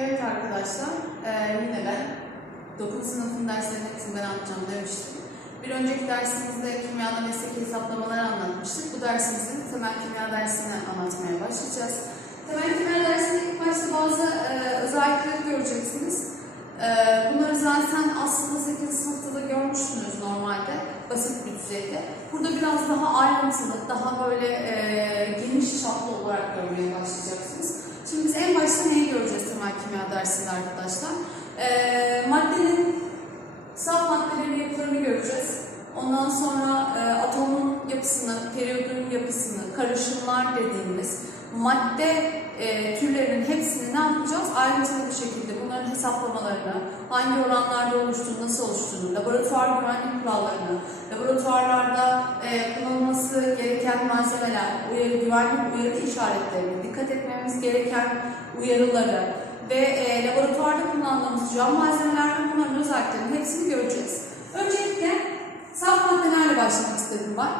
Evet arkadaşlar, eee, yine ben 9 sınıfın derslerinin hepsini ben anlatacağım demiştim. Bir önceki dersimizde kimyada meslek hesaplamaları anlatmıştık. Bu dersimizin temel kimya dersini anlatmaya başlayacağız. Temel kimya dersinde ilk başta bazı eee, özellikleri göreceksiniz. Eee, bunları zaten aslında 8 sınıfta da görmüşsünüz normalde, basit bir düzeyde. Burada biraz daha ayrıntılı, daha böyle eee, geniş çaplı olarak görmeye başlayacaksınız. Şimdi biz en başta neyi göreceğiz temel kimya dersinde arkadaşlar? Ee, maddenin saf maddelerin yapılarını göreceğiz. Ondan sonra e, atomun yapısını, periyodun yapısını, karışımlar dediğimiz madde e, türlerinin hepsini ne yapacağız? Ayrıntılı bir şekilde bunların hesaplamalarını, hangi oranlarda oluştuğunu, nasıl oluştuğunu, laboratuvar güvenlik kurallarını, laboratuvarlarda e, kullanılması gereken malzemeler, uyarı, güvenlik uyarı işaretlerini, dikkat etmemiz gereken uyarıları ve e, laboratuvarda kullandığımız cam malzemelerle bunların özelliklerinin hepsini göreceğiz. Öncelikle saf maddelerle başlamak istedim ben.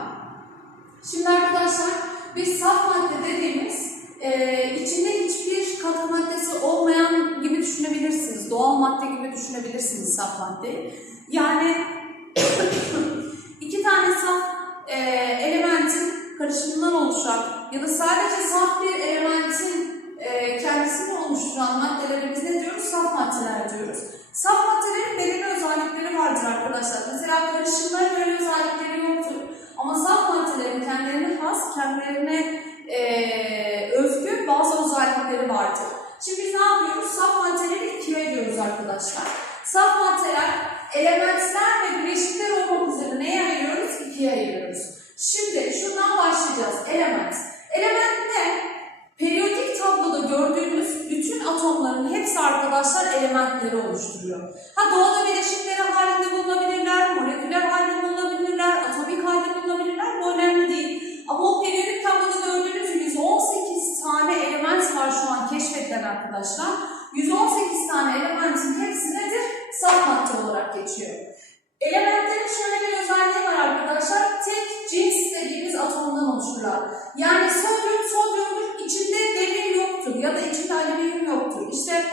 Şimdi arkadaşlar biz saf madde dediğimiz e, içinde hiçbir katkı maddesi olmayan gibi düşünebilirsiniz. Doğal madde gibi düşünebilirsiniz saf maddeyi. Yani iki tane saf e, elementin karışımından oluşan ya da sadece saf bir elementin e, kendisini oluşturan maddelere biz ne diyoruz? Saf maddeler diyoruz. Saf maddelerin belirli özellikleri vardır arkadaşlar. Mesela karışımların böyle özellikleri yoktur. Ama saf maddelerin kendilerine has, kendilerine e, özgü bazı özellikleri vardır. Şimdi biz ne yapıyoruz? Saf maddeleri ikiye ayırıyoruz arkadaşlar. Saf maddeler elementler ve bileşikler olmak üzere neye ayırıyoruz? İkiye ayırıyoruz. Şimdi şundan başlayacağız. Element. Element ne? Periyodik tabloda gördüğümüz bütün atomların hepsi arkadaşlar elementleri oluşturuyor. Ha doğada bileşikleri halinde bulunabilirler, moleküler halde bulunabilirler, atomik halde bulunabilirler. Bu önemli değil. Ama o periyodik tabloda gördüğünüz 118 tane element var şu an keşfedilen arkadaşlar. 118 tane elementin hepsi nedir? Saf madde olarak geçiyor. Elementlerin şöyle bir özelliği var arkadaşlar. Tek cins dediğimiz atomdan oluşurlar. Yani sodyum sodyumdur, içinde demir yoktur ya da içinde alüminyum yoktur. İşte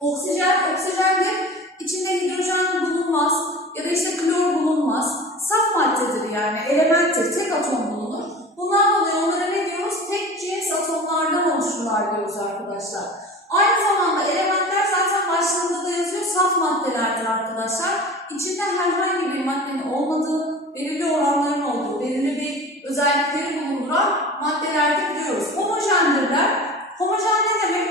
oksijen oksijendir, içinde hidrojen bulunmaz ya da işte klor bulunmaz. Saf maddedir yani, elementtir, tek atom bulunur. Bundan dolayı onlara ne diyoruz? Tek cins atomlardan oluşurlar diyoruz arkadaşlar. Aynı zamanda elementler zaten başlığında da yazıyor saf maddelerdir arkadaşlar. İçinde herhangi bir maddenin olmadığı, belirli oranların olduğu, belirli bir özellikleri bulunduran maddelerdir diyoruz. Homojendirler. Homojen ne demek?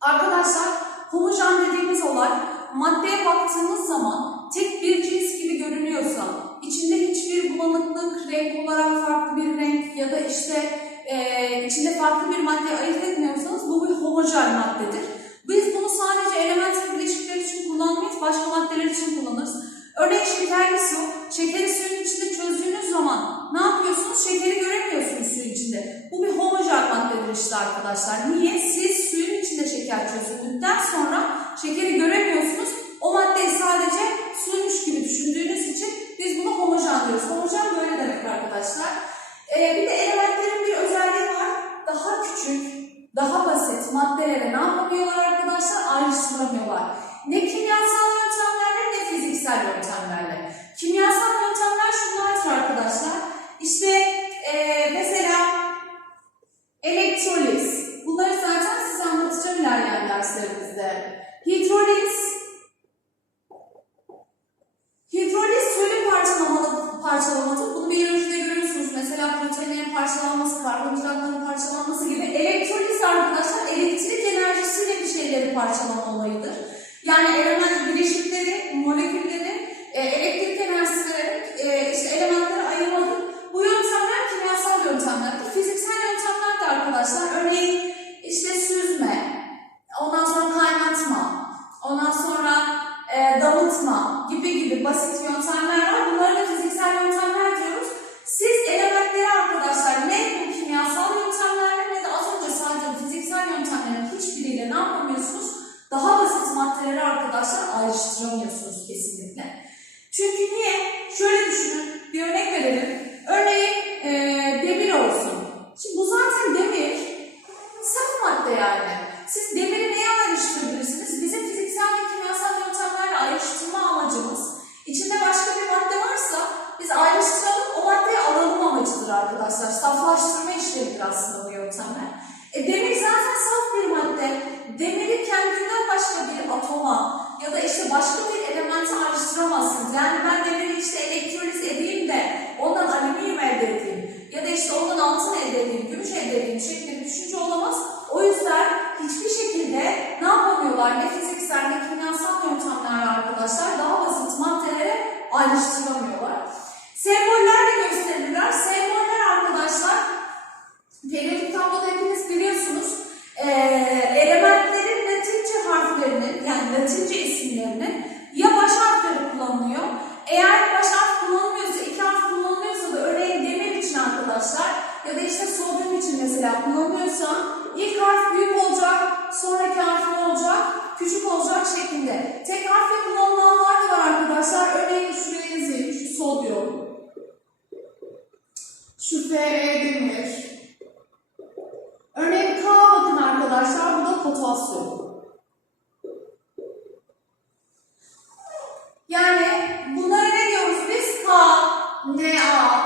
Arkadaşlar homojen dediğimiz olay maddeye baktığımız zaman tek bir cins gibi görünüyorsa, içinde hiçbir bulanıklık, renk olarak farklı bir renk ya da işte eee, içinde farklı bir madde ayırt etmiyorsanız bu bir homojen maddedir. Biz bunu sadece element ve bileşikler için kullanmayız, başka maddeler için kullanırız. Örneğin şekerli su, şekeri suyun içinde çözdüğünüz zaman ne yapıyorsunuz? Şekeri göremiyorsunuz suyun içinde. Bu bir homojen maddedir işte arkadaşlar. Niye? Siz suyun içinde şeker çözüldükten sonra şekeri göremiyorsunuz. O maddeyi sadece suymuş gibi düşündüğünüz Yani hafta yani. Siz demiri neye ayrıştırabilirsiniz? Bizim fiziksel ve kimyasal yöntemlerle ayrıştırma amacımız içinde başka bir madde varsa biz ayrıştıralım o maddeyi alalım amacıdır arkadaşlar. Saflaştırma işlemidir aslında bu yöntemler. E, demir zaten saf bir madde. Demiri kendinden başka bir atoma ya da işte başka bir elementi ayrıştıramazsınız. Yani ben demiri işte elektroliz edeyim de ondan alüminyum elde edeyim ya da işte ondan altın elde edeyim, gümüş elde edeyim şeklinde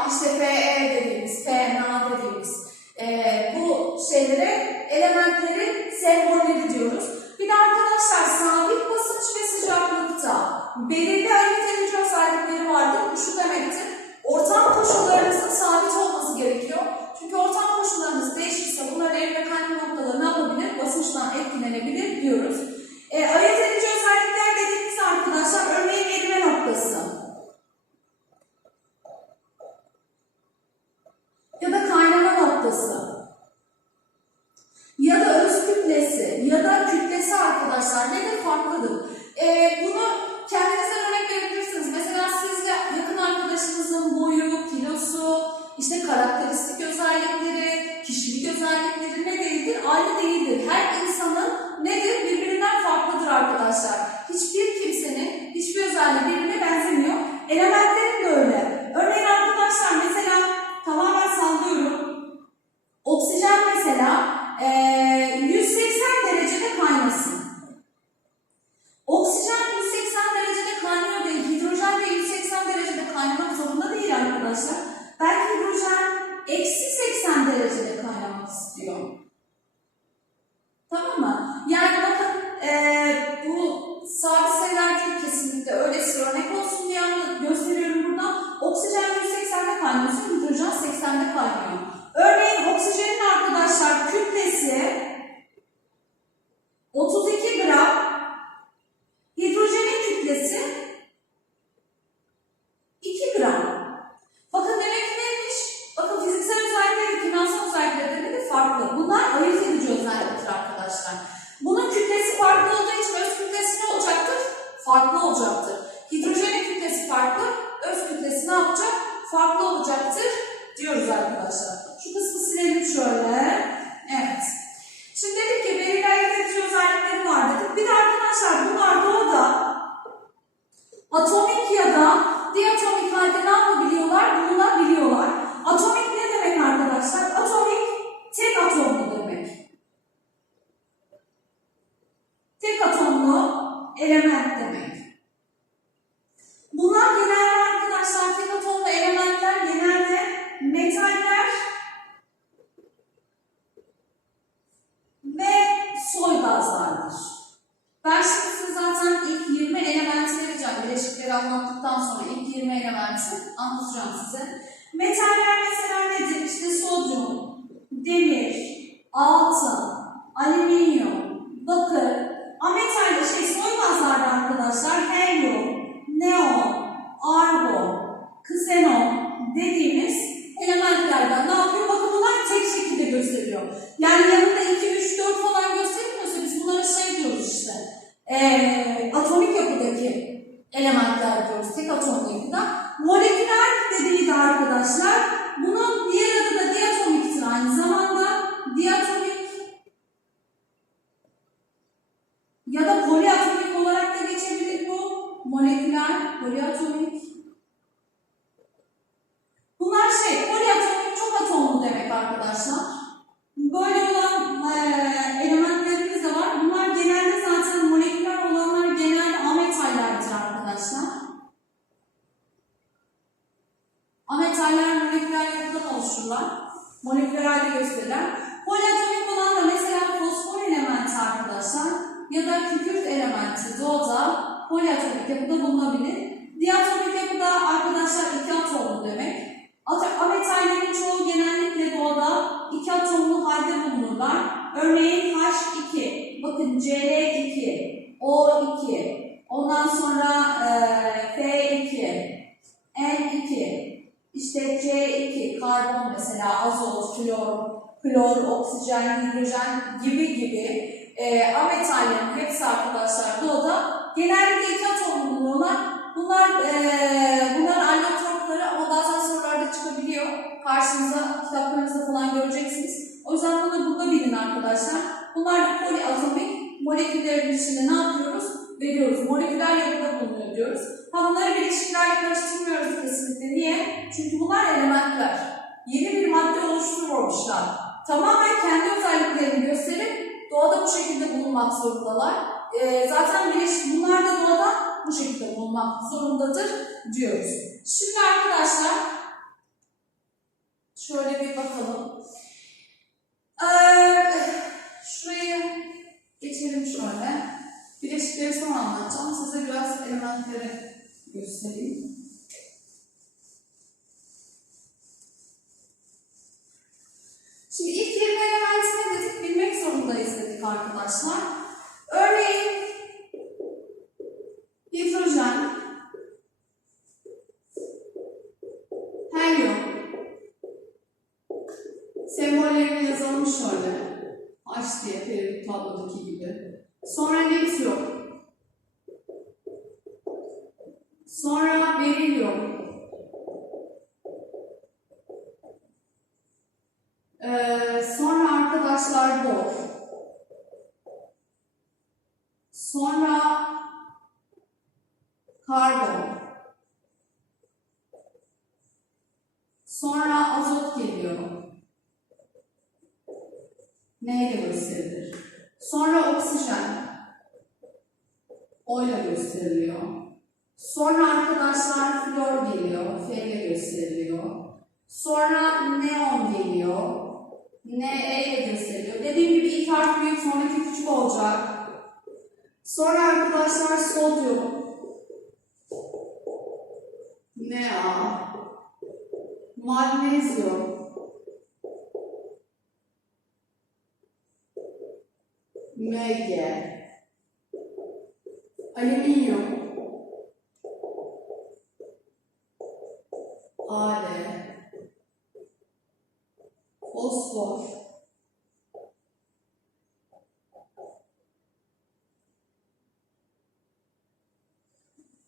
CPE örneğine versin. Anlatacağım size. Metaller mesela nedir? İşte sodyum, demir, altın, alüminyum, bakır. Ametal şey soy gazlarda arkadaşlar helyum, neon, argon, ksenon dediğimiz elementlerden ne yapıyor? Bakın bunlar tek şekilde gösteriyor. Yani yanında 2, 3, 4 falan göstermiyorsa biz bunlara şey diyoruz işte. Ee, atomik yapıdaki elementler diyoruz. Tek atom yapıda atomlu halde bulunurlar. Örneğin H2, bakın Cl2, O2, ondan sonra eee F2, N2, işte C2, karbon mesela azot, flor, klor, oksijen, hidrojen gibi gibi e, ametallerin hepsi arkadaşlar doğada genellikle iki atom bulunuyorlar. Bunlar e, bunlar allotropları ama bazen sorularda çıkabiliyor. Karşınıza kitaplarınızda falan göreceksiniz. O yüzden bunu burada bilin arkadaşlar. Bunlar da poliatomik moleküllerin içinde ne yapıyoruz? Veriyoruz. Moleküler yapıda bulunuyor diyoruz. Ha bunları bileşiklerle karıştırmıyoruz kesinlikle. Niye? Çünkü bunlar elementler. Yeni bir madde oluşturmamışlar. Tamamen kendi özelliklerini gösterip doğada bu şekilde bulunmak zorundalar. Ee, zaten bileşik bunlar da doğada bu şekilde bulunmak zorundadır diyoruz. Şimdi arkadaşlar şöyle bir bakalım. Şöyle. Bileşikleri sonra anlatacağım. Size biraz elementleri göstereyim. Şimdi ilk 20 elementini dedik bilmek zorundayız dedik arkadaşlar. Örneğin hidrojen, helyum, sembollerini yazalım şöyle. H diye periyodik tablodaki gibi. Sonra lityum. Sonra berilyum. Ee, sonra arkadaşlar bor. Sonra karbon. Sonra azot geliyor. N ile gösterilir. Sonra oksijen. O ile gösteriliyor. Sonra arkadaşlar flor geliyor. F ile gösteriliyor. Sonra neon geliyor. Ne ile gösteriliyor. Dediğim gibi ilk harf büyük sonraki küçük olacak. Sonra arkadaşlar sodyum. Na. Magnezyum. Mg. Alüminyum. Al. Fosfor.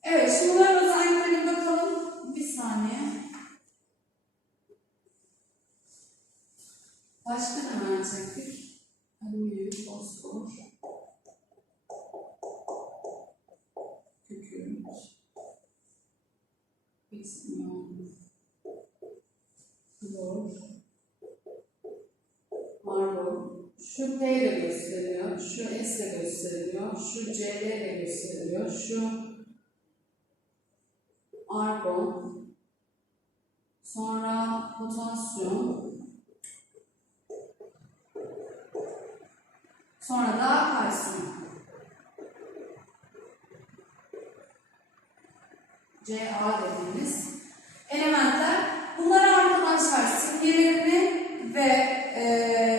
Evet, şimdi bunların özelliklerine bakalım. Bir saniye. Başka ne verecektik? Alüminyum, fosfor. Kükürt. Bitmiyor. Klor. Şu P ile gösteriyor, şu S ile gösteriliyor, şu C ile gösteriliyor, şu argon, sonra potasyum, sonra da kalsiyum. Ca dediğimiz elementler. Bunları arkadaşlar simgelerini ve eee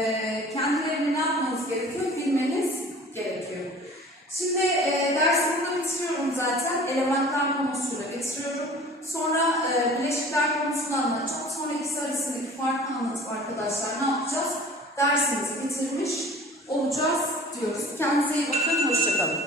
Şimdi e, dersimi de bitiriyorum zaten. Elementler konusuyla bitiriyorum. Sonra e, bileşikler konusunu anlatacağım. Sonra ikisi arasındaki farkı anlatıp arkadaşlar ne yapacağız? Dersimizi bitirmiş olacağız diyoruz. Kendinize iyi bakın. Hoşçakalın.